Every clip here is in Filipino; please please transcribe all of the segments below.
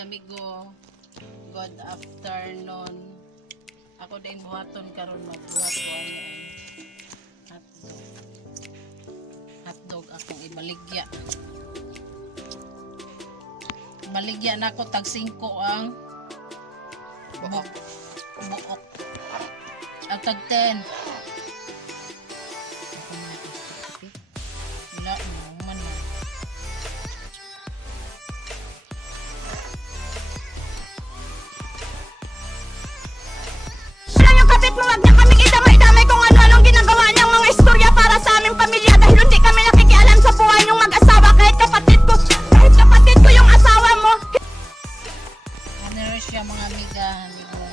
amigo, good afternoon. Ako din buhaton karon magbuhat ko ani hotdog. Hotdog akong ibaligya. Baligya na ako tag 5 ang buok. Ang tag 10. Wala naman na. Kapit mo, wag niya kaming idamay-damay kung ano-anong ginagawa niyang mga istorya para sa aming pamilya dahil hindi kami nakikialam sa buhay niyong mag-asawa kahit kapatid ko yung asawa mo. Ano rin siya mga amiga, amigo.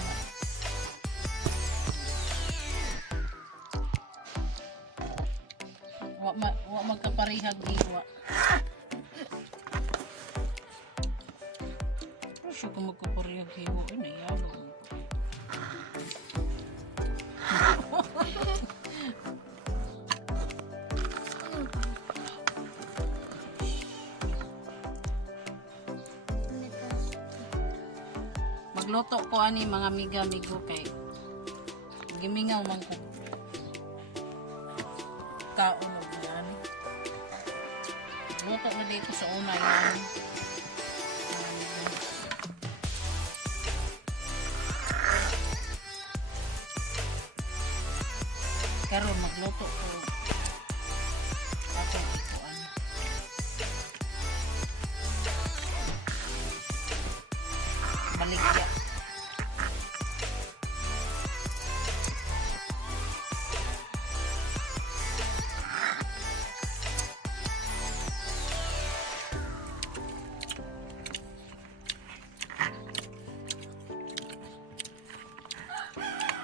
Wa magkaparihag diwa. Pero siya kung magkaparihag hiwa, ay nayalo. Magluto ko ani mga amiga-amigo kay gimingaw man ko kaon og yan. Luto na dito sa una yan. Karon magluto ko atong ikuan. Baligya.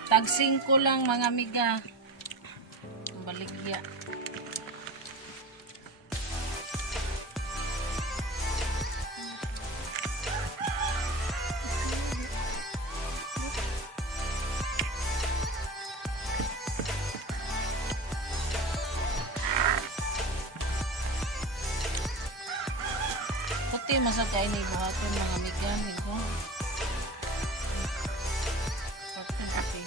Tag 5 lang mga amiga. Baligya. Puti masagay ni buhaton mga amiga, amigo. Puti.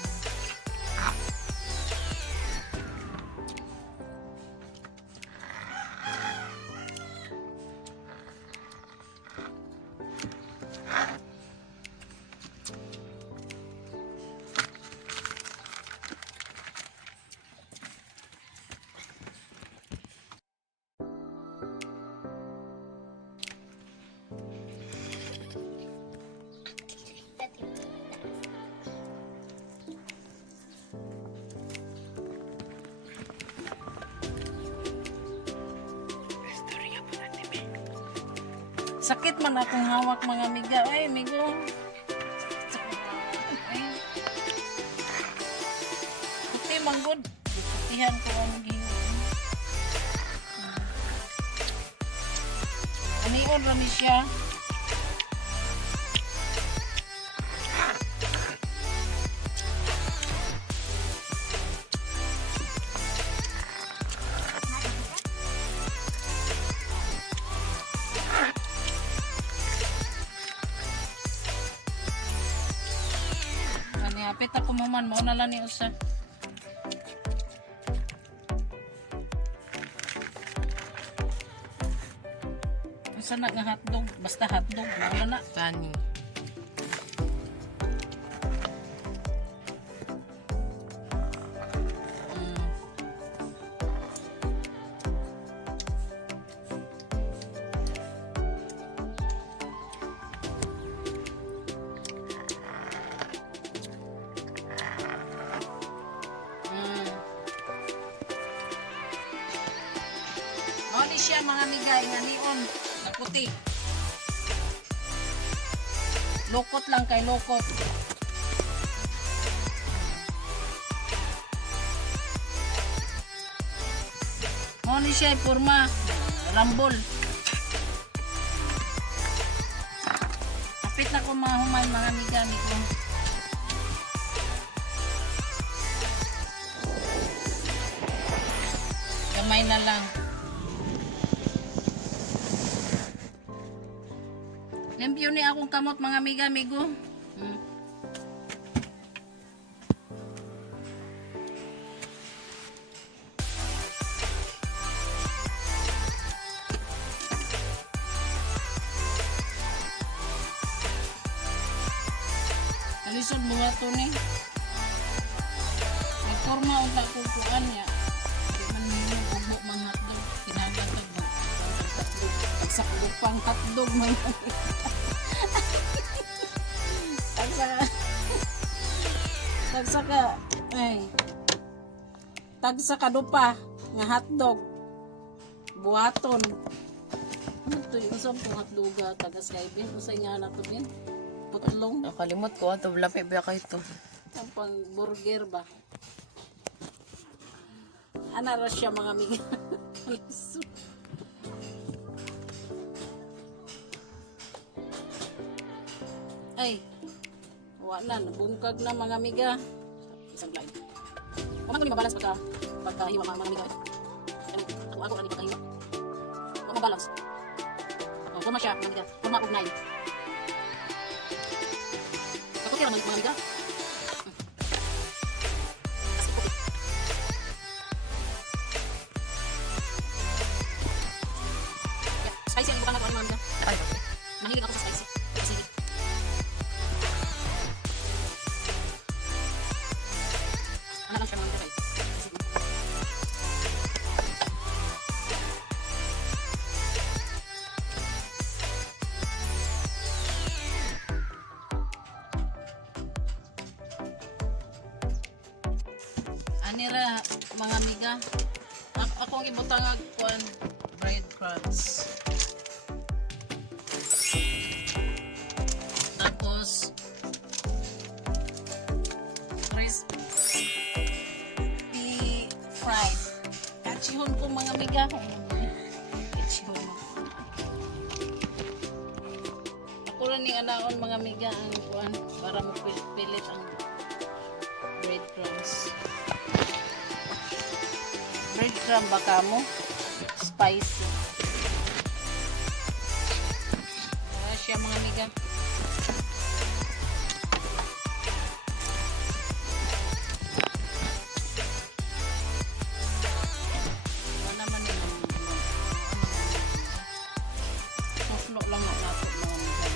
Sakit man akong hawak mga amiga. Ay, amigo. Ay. Puti manggod. Putihan ko ang gihiwa. Anion rami siya. Apit ako maman, mauna lang ni usa. Usa na nga hotdog, basta hotdog, mauna na. Kani. Ano siya mga migay nga nion na puti. Lokot lang kay lokot. Ano siya porma rambol. Kapit na ko mahuman mga migay ko. Gamay na lang. Limpyo ni akong kamot mga amiga-amigo. Kalisod buhat to ni. Nagporma unta ko kuan niya. Di man nimo ubo man hotdog. Kinagatag mo. Pagsakdog pang hotdog man. Tagsaka dupa nga hotdog. Buhaton. Ano to yung usap kong hotdoga tagas kaibin? Usay nga na to bin? Putlong. Nakalimot ko ato lapi ba kayo ito. Ang pang burger ba? Ana ra siya mga amiga. Ay, wala na, nabungkag na mga amiga. Isang line. Kumang ko ni mabalance pagka-hiwa mga amiga. Ako na di pagka-hiwa. Huwag mabalance. Kuma siya, mga amiga. Kuma og 9. Ako kaya mga amiga. Spicy ang iba ka mga amiga. Mahilig ako sa spicy. Sige. Ano lang siya mga amiga. Anira mga amiga. Ako ang ibutang kuan breadcrumbs. Tapos crispy fried. Kachihon ko mga amiga. Kachihon. Ako rin ni anaon mga amiga ang kuan para mapilit ang breadcrumbs. Breadcrumb ba kamo? Spicy. Wala siya mga amiga. Wala naman yung pusno lang na nato mga amiga.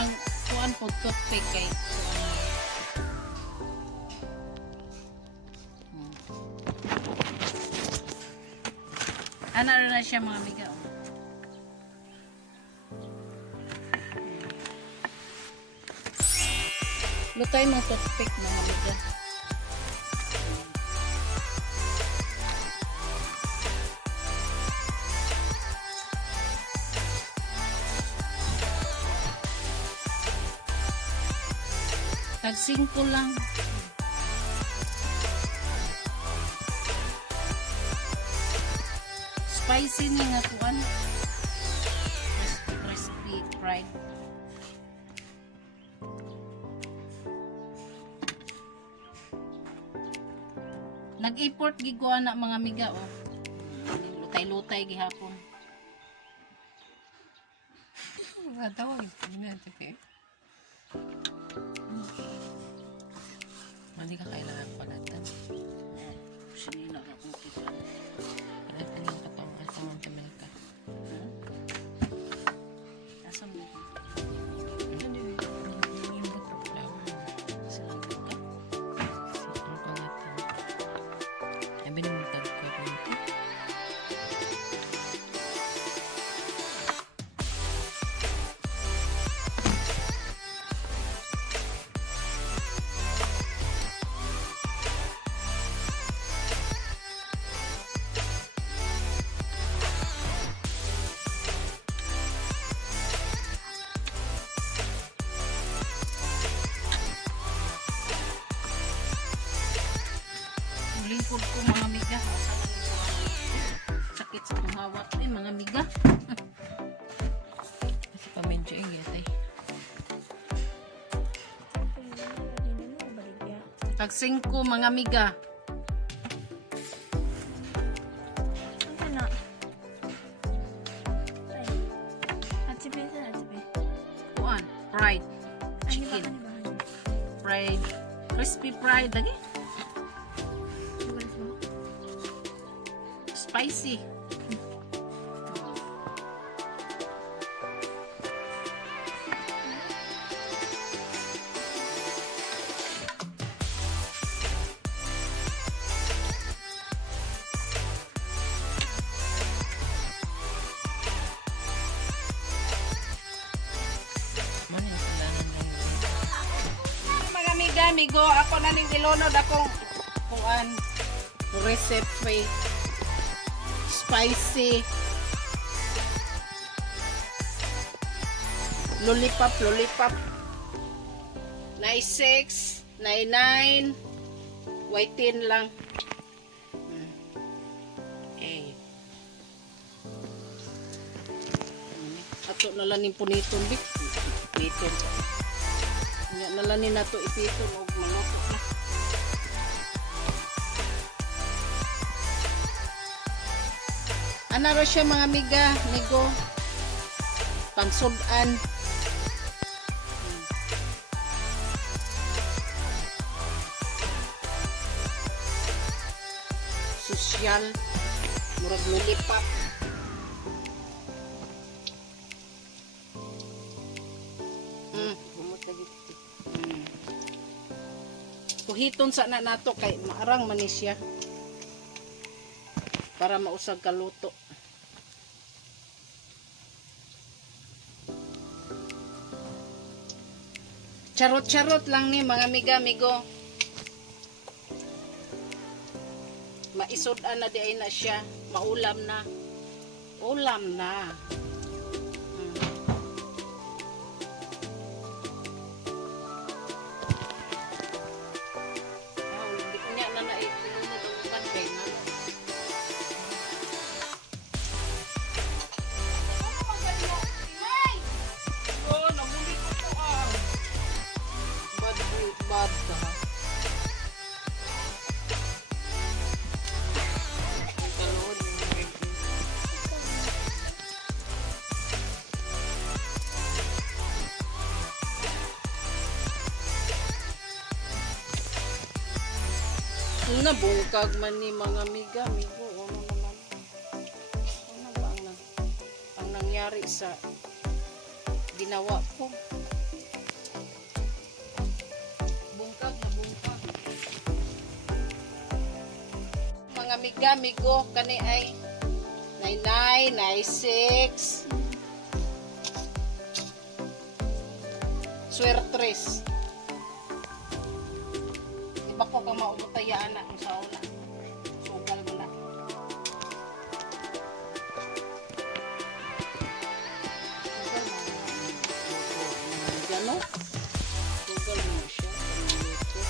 Ang kuan po toothpick kay ano na siya mga amiga. Lutay mga toothpick mga amiga. Tag-5 lang. Spicy ni nga kuan. Crispy fried. Nag-import giguan na mga amiga oh. Lutay-lutay gihapon. Wala tawag. Hindi na titi. Hindi ka kailangan palatan. Sinila na kung kita. Palatan yung katawang asamang Amerika. Asa mo? Yung buto flower. Silang ka? Ang palatan. Ay, binumutag ko rin. Lingkod ko mga amiga. Sakit sa kong hawak. Ay mga amiga. Kasi pa medyo ingat eh. Tag-5 mga amiga. fried chicken. Fried, crispy fried lagi. Spicy. Mana yung kalanan ng Mga amiga, amigo, ako na ning ilunod akong kuan recipe spicy lollipop 96 99 white lang. Okay. Ato nalanin po nito bit. Piton. Nya nalanin nato ipiton og maluto na. Ana ra siya mga amiga, nigo. Pansudan. Sosyal. Murag lollipop. Kuhiton sa na nato kay maarang manis siya para mausag kaluto. Charot-charot lang ni mga amiga-amigo. Maisudan na di ay na siya. Maulam na. Ulam na. Hindi ko niya na naitulunod ang bantay na. Oh, namuli ko po ah. Bad ka ha. Ang kalood yung review. Nabungkag man ni mga amiga, amigo. Ano naman? Ano ba ang nangyari sa ginawa ko? Bungkag na bungkag. Mga amiga, amigo, kani ay 99, 96 Suertres. Di ba ko ka maubutayaan na ang sauna? Sugal mo na. Sugal mo na. Gano? Sugal mo na siya. Pangluto.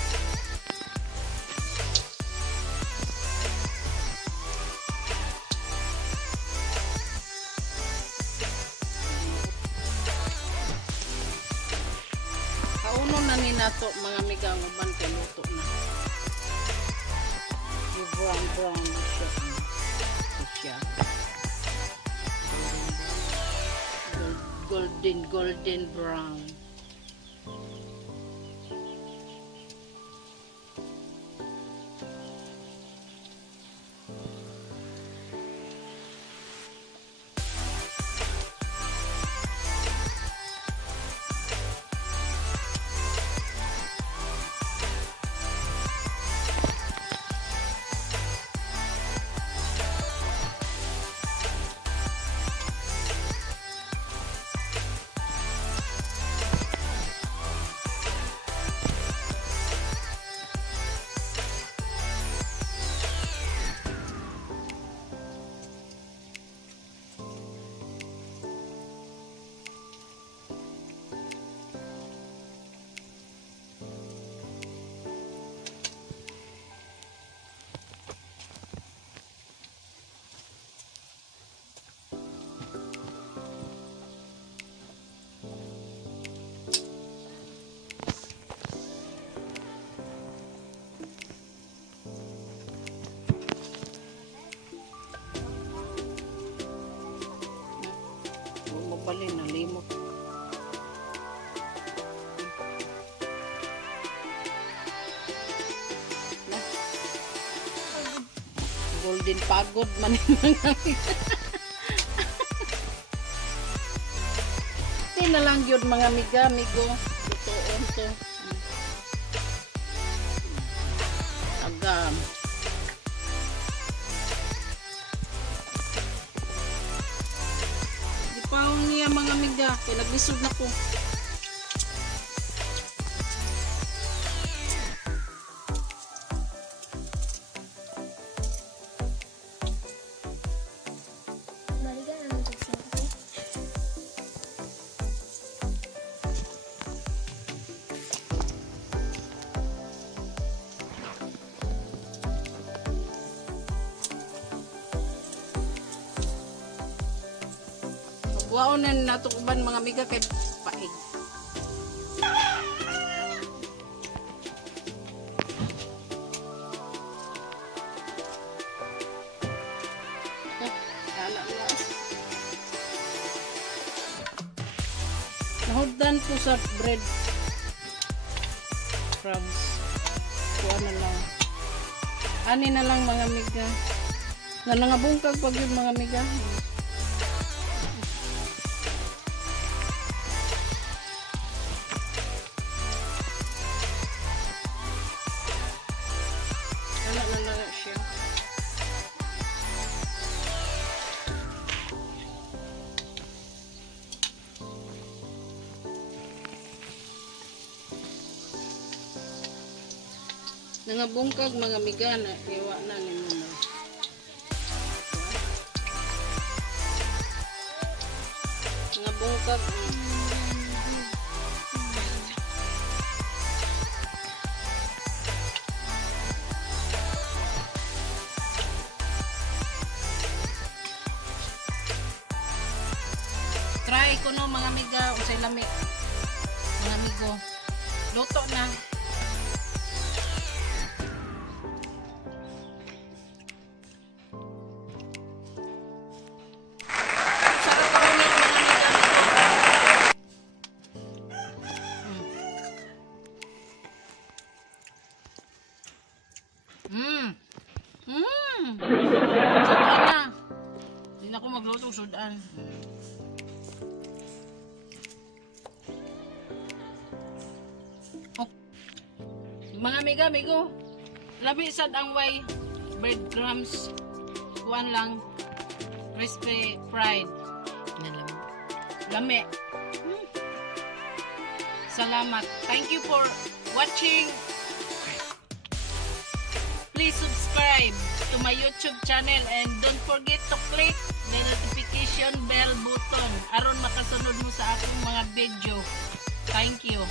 Kauno na ni nato mga amiga ang uban kay luto na. Yung brown na siya. Siya. Golden brown. Bali na limot. Golden pagod man yung mga amiga. Di na lang yun mga amiga, amigo. Tutuon to. Agam. Ipaon niya mga amiga. Kaya naglisod na ko. Waon na natukuban mga amiga kay paig. Kala na. Nahuddan ko sa bread crumbs. Kuha na lang. Ani na lang mga amiga. Na nangabungkag pag yun mga amiga. Siya. Nangabungkag mga amiga na iwa na ni mama. Nangabungkag. Try ko no mga amiga, usay lami. Mga amigo. Luto na. Sarap ako niya mga amiga. Sudan na. Hindi na ako magluto sudan. Mga amiga, amigo, labi sad ang way breadcrumbs, kuan lang, crispy fried. Lami. Salamat. Thank you for watching. Please subscribe to my YouTube channel and don't forget to click the notification bell button aron makasunod mo sa akong mga video. Thank you.